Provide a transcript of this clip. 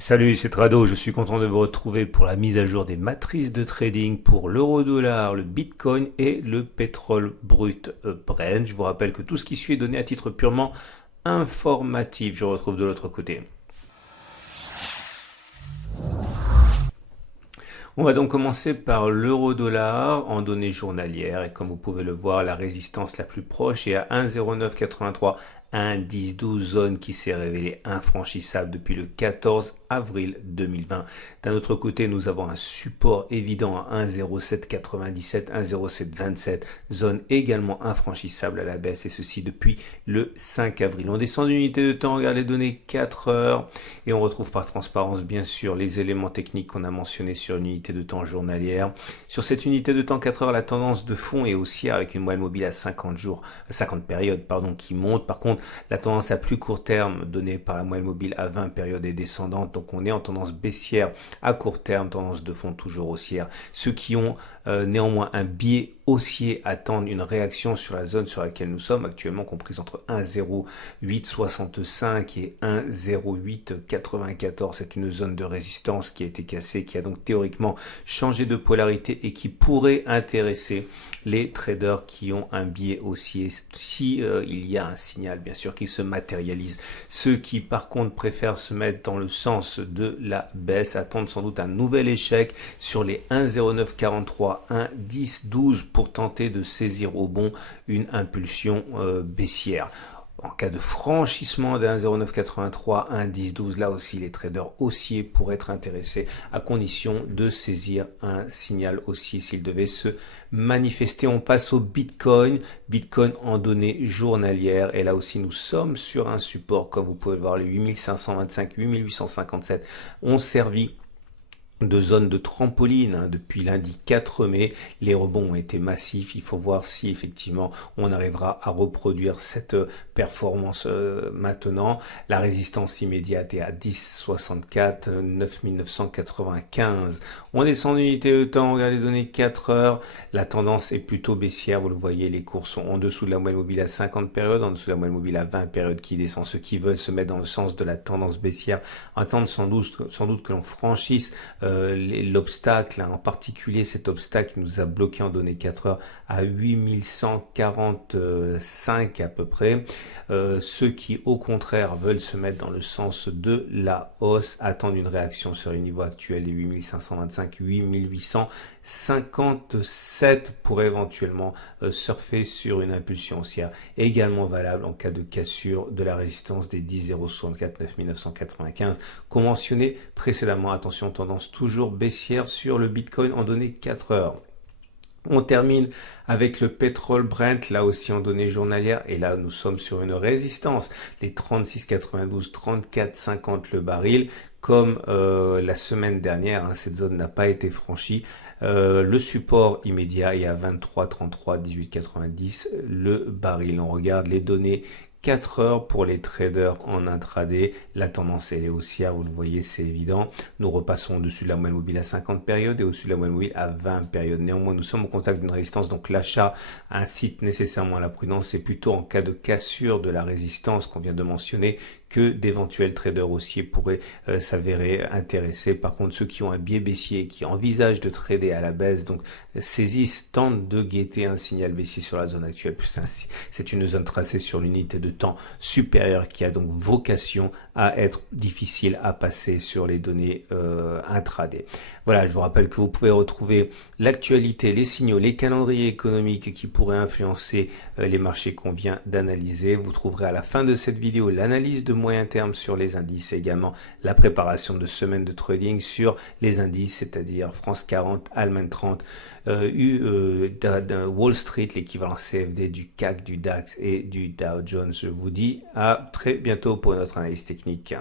Salut, c'est Trado, je suis content de vous retrouver pour la mise à jour des matrices de trading pour l'euro-dollar, le bitcoin et le pétrole brut Brent. Je vous rappelle que tout ce qui suit est donné à titre purement informatif. Je retrouve de l'autre côté. On va donc commencer par l'euro-dollar en données journalières et comme vous pouvez le voir, la résistance la plus proche est à 1,0983. Indice 12 zone qui s'est révélé infranchissable depuis le 14 avril 2020. D'un autre côté, nous avons un support évident à 1,0797, 1,0727, zone également infranchissable à la baisse et ceci depuis le 5 avril. On descend d'unité de temps, on regarde les données 4 heures et on retrouve par transparence bien sûr les éléments techniques qu'on a mentionnés sur une unité de temps journalière. Sur cette unité de temps 4 heures, la tendance de fond est haussière avec une moyenne mobile à 50 périodes qui monte. Par contre, la tendance à plus court terme donnée par la moyenne mobile à 20 périodes est descendante, donc on est en tendance baissière à court terme, tendance de fond toujours haussière. Ceux qui ont néanmoins un biais haussier attendent une réaction sur la zone sur laquelle nous sommes actuellement, comprise entre 1,0865 et 1,0894. C'est une zone de résistance qui a été cassée, qui a donc théoriquement changé de polarité et qui pourrait intéresser les traders qui ont un biais haussier si il y a un signal bien sûr qui se matérialise. Ceux qui par contre préfèrent se mettre dans le sens de la baisse attendent sans doute un nouvel échec sur les 1,0943, 1,1012 pour tenter de saisir au bon une impulsion baissière. En cas de franchissement d'un 0,983, un 10-12, là aussi les traders haussiers pourraient être intéressés à condition de saisir un signal haussier s'il devait se manifester. On passe au Bitcoin, Bitcoin en données journalières et là aussi nous sommes sur un support comme vous pouvez le voir, les 8525, 8857 ont servi de zone de trampoline depuis lundi 4 mai. Les rebonds ont été massifs. Il faut voir si effectivement on arrivera à reproduire cette performance maintenant. La résistance immédiate est à 10,64, 9995. On descend d'unité de temps, on regarde les données 4 heures. La tendance est plutôt baissière. Vous le voyez, les cours sont en dessous de la moyenne mobile à 50 périodes, en dessous de la moyenne mobile à 20 périodes qui descend. Ceux qui veulent se mettre dans le sens de la tendance baissière attendent sans doute que l'on franchisse l'obstacle, en particulier cet obstacle qui nous a bloqué en données 4 heures à 8145 à peu près. Ceux qui au contraire veulent se mettre dans le sens de la hausse attendent une réaction sur les niveaux actuels des 8525, 8857 pour éventuellement surfer sur une impulsion haussière également valable en cas de cassure de la résistance des 10,064, 9995 conventionné précédemment. Attention, tendance toujours baissière sur le Bitcoin en données 4 heures. On termine avec le pétrole Brent, là aussi en données journalières, et là nous sommes sur une résistance, les 36,92, 34,50 le baril, comme la semaine dernière, cette zone n'a pas été franchie. Le support immédiat est à 23,33, 18,90 le baril. On regarde les données 4 heures pour les traders en intraday. La tendance elle est haussière, vous le voyez, c'est évident. Nous repassons au-dessus de la moyenne mobile à 50 périodes et au-dessus de la moyenne mobile à 20 périodes. Néanmoins, nous sommes au contact d'une résistance, donc l'achat incite nécessairement à la prudence. C'est plutôt en cas de cassure de la résistance qu'on vient de mentionner que d'éventuels traders haussiers pourraient s'avérer intéressés. Par contre, ceux qui ont un biais baissier, qui envisagent de trader à la baisse, donc saisissent, tentent de guetter un signal baissier sur la zone actuelle. C'est une zone tracée sur l'unité de temps supérieure qui a donc vocation à être difficile à passer sur les données intraday. Voilà, je vous rappelle que vous pouvez retrouver l'actualité, les signaux, les calendriers économiques qui pourraient influencer les marchés qu'on vient d'analyser. Vous trouverez à la fin de cette vidéo l'analyse de moyen terme sur les indices et également la préparation de semaines de trading sur les indices, c'est-à-dire France 40, Allemagne 30, Wall Street, l'équivalent CFD du CAC, du DAX et du Dow Jones. Je vous dis à très bientôt pour notre analyse technique.